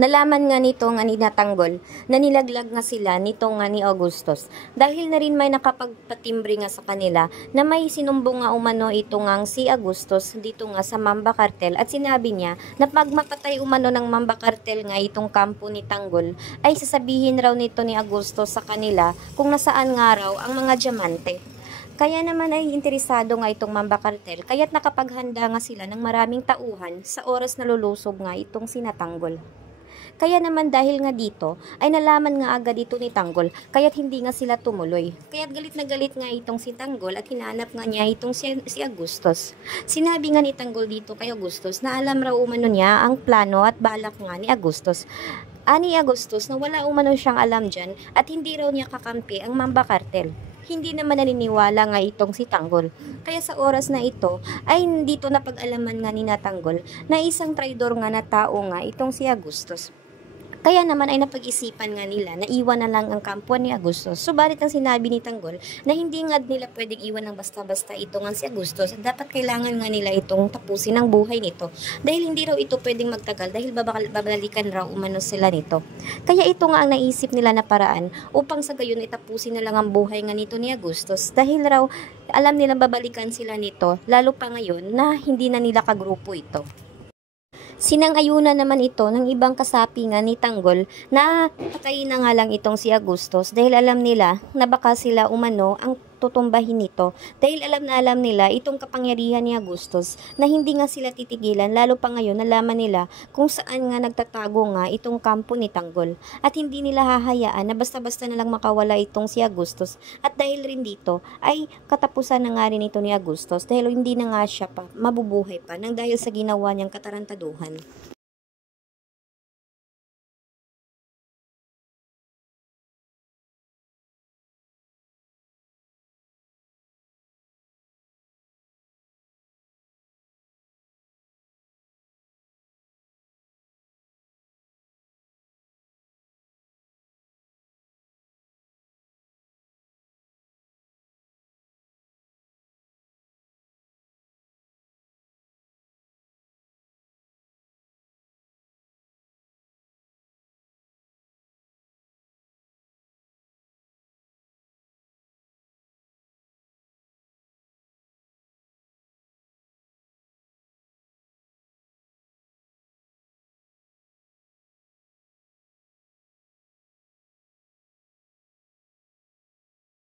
Nalaman nga nito nga ni Natanggol na nilaglag nga sila nito nga ni Augustus. Dahil na rin may nakapagpatimbre nga sa kanila na may sinumbong nga umano ito nga si Augustus dito nga sa Mamba Cartel, at sinabi niya na pag mapatay umano ng Mamba Cartel nga itong kampo ni Tanggol ay sasabihin raw nito ni Augustus sa kanila kung nasaan nga raw ang mga diamante. Kaya naman ay interesado nga itong Mamba Cartel, kaya't nakapaghanda nga sila ng maraming tauhan sa oras na lulusob nga itong sinatanggol. Kaya naman dahil nga dito ay nalaman nga agad dito ni Tanggol, kaya't hindi nga sila tumuloy. Kaya't galit na galit nga itong si Tanggol at hinanap nga niya itong si Augustus. Sinabi nga ni Tanggol dito kay Augustus na alam raw umano niya ang plano at balak nga ni Augustus. Ani Augustus na wala umano siyang alam dyan at hindi raw niya kakampi ang Mamba Cartel. Hindi naman naniniwala nga itong si Tanggol. Kaya sa oras na ito ay dito napag-alaman nga ni Natanggol na isang traidor nga na tao nga itong si Augustus. Kaya naman ay napag-isipan nga nila na iwan na lang ang kampo ni Augustus. Subalit ang sinabi ni Tanggol na hindi nga nila pwedeng iwan ng basta-basta ito nga si Augustus, at dapat kailangan nga nila itong tapusin ang buhay nito. Dahil hindi raw ito pwedeng magtagal dahil babalikan raw umano sila nito. Kaya ito nga ang naisip nila na paraan upang sa gayon itapusin na lang ang buhay nga nito ni Augustus. Dahil raw alam nilang babalikan sila nito, lalo pa ngayon na hindi na nila kagrupo ito. Sinang-ayunan naman ito ng ibang kasapi nga ni Tanggol na patayin na nga lang itong si Augustus dahil alam nila na baka sila umano ang tutumbahin nito, dahil alam nila itong kapangyarihan ni Augustus na hindi nga sila titigilan, lalo pa ngayon nalaman nila kung saan nga nagtatago nga itong kampo ni Tanggol, at hindi nila hahayaan na basta-basta na lang makawala itong si Augustus. At dahil rin dito ay katapusan na nga rin ito ni Augustus dahil hindi na nga siya pa mabubuhay pa nang dahil sa ginawa niyang katarantaduhan.